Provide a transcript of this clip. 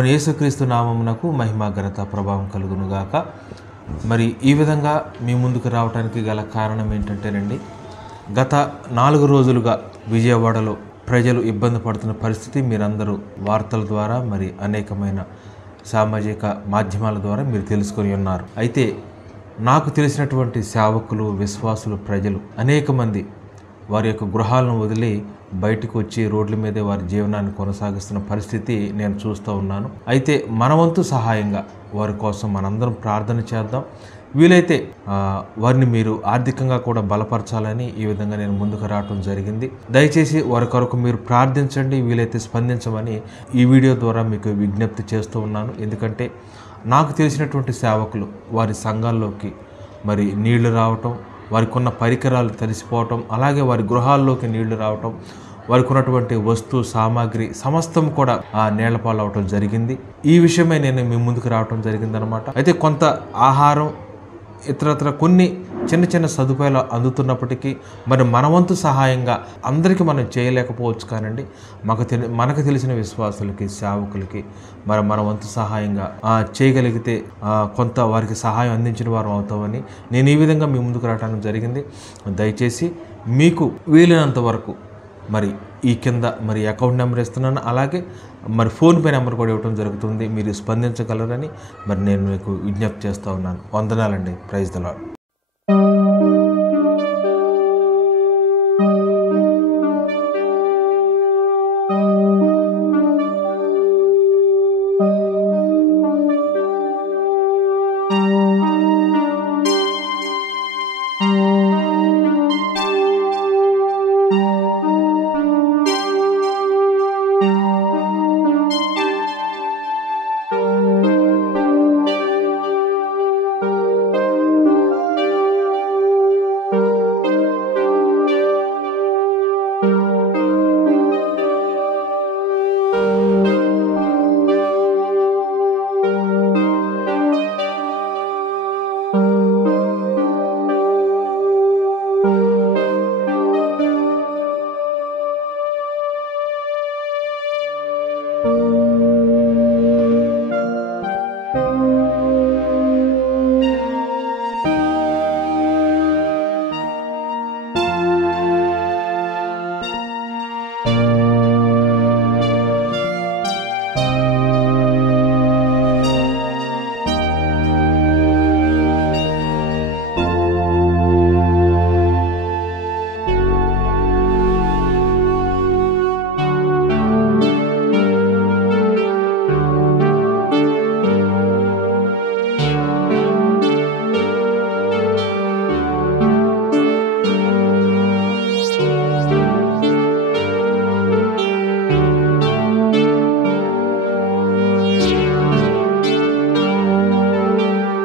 ప్రభువైన యేసుక్రీస్తు నామమునకు మహిమ ఘనత ప్రభావం కలుగునుగాక. మరి ఈ విధంగా మీ ముందుకు రావడానికి గల కారణం ఏంటంటేనండి, గత 4 రోజులుగా విజయవాడలో ప్రజలు ఇబ్బంది పడుతున్న పరిస్థితి మీరందరూ వార్తల ద్వారా మరి అనేకమైన సామాజిక మాధ్యమాల ద్వారా మీరు తెలుసుకొని ఉన్నారు. అయితే నాకు తెలిసినటువంటి సేవకులు, విశ్వాసులు, ప్రజలు అనేక మంది వారి యొక్క గృహాలను వదిలి బయటకు వచ్చి రోడ్ల మీదే వారి జీవనాన్ని కొనసాగిస్తున్న పరిస్థితి నేను చూస్తూ ఉన్నాను. అయితే మన వంతు సహాయంగా వారి కోసం మనందరం ప్రార్థన చేద్దాం. వీలైతే వారిని మీరు ఆర్థికంగా కూడా బలపరచాలని ఈ విధంగా నేను ముందుకు రావడం జరిగింది. దయచేసి వారి కొరకు మీరు ప్రార్థించండి, వీలైతే స్పందించమని ఈ వీడియో ద్వారా మీకు విజ్ఞప్తి చేస్తూ ఉన్నాను. ఎందుకంటే నాకు తెలిసినటువంటి సేవకులు వారి సంఘాల్లోకి మరి నీళ్లు రావటం, వారికి ఉన్న పరికరాలు తడిసిపోవటం, అలాగే వారి గృహాల్లోకి నీళ్లు రావటం, వారికి ఉన్నటువంటి సామాగ్రి సమస్తం కూడా ఆ నీళ్ల పాలు అవటం జరిగింది. ఈ విషయమై నేను మీ ముందుకు రావటం జరిగిందనమాట. అయితే కొంత ఆహారం, ఇతరత్ర కొన్ని చిన్న చిన్న సదుపాయాలు అందుతున్నప్పటికీ మరి మన వంతు సహాయంగా అందరికీ మనం చేయలేకపోవచ్చు, కానండి మనకు తెలిసిన విశ్వాసులకి, సేవకులకి మరి మన వంతు సహాయంగా చేయగలిగితే కొంత వారికి సహాయం అందించిన వారు అవుతామని నేను ఈ విధంగా మీ ముందుకు రావడానికి జరిగింది. దయచేసి మీకు వీలైనంత వరకు మరి ఈ కింద మరి అకౌంట్ నెంబర్ ఇస్తున్నాను, అలాగే మరి ఫోన్పే నెంబర్ కూడా ఇవ్వడం జరుగుతుంది. మీరు స్పందించగలరని మరి నేను మీకు విజ్ఞప్తి చేస్తూ ఉన్నాను. వందనాలండి. Praise the lord.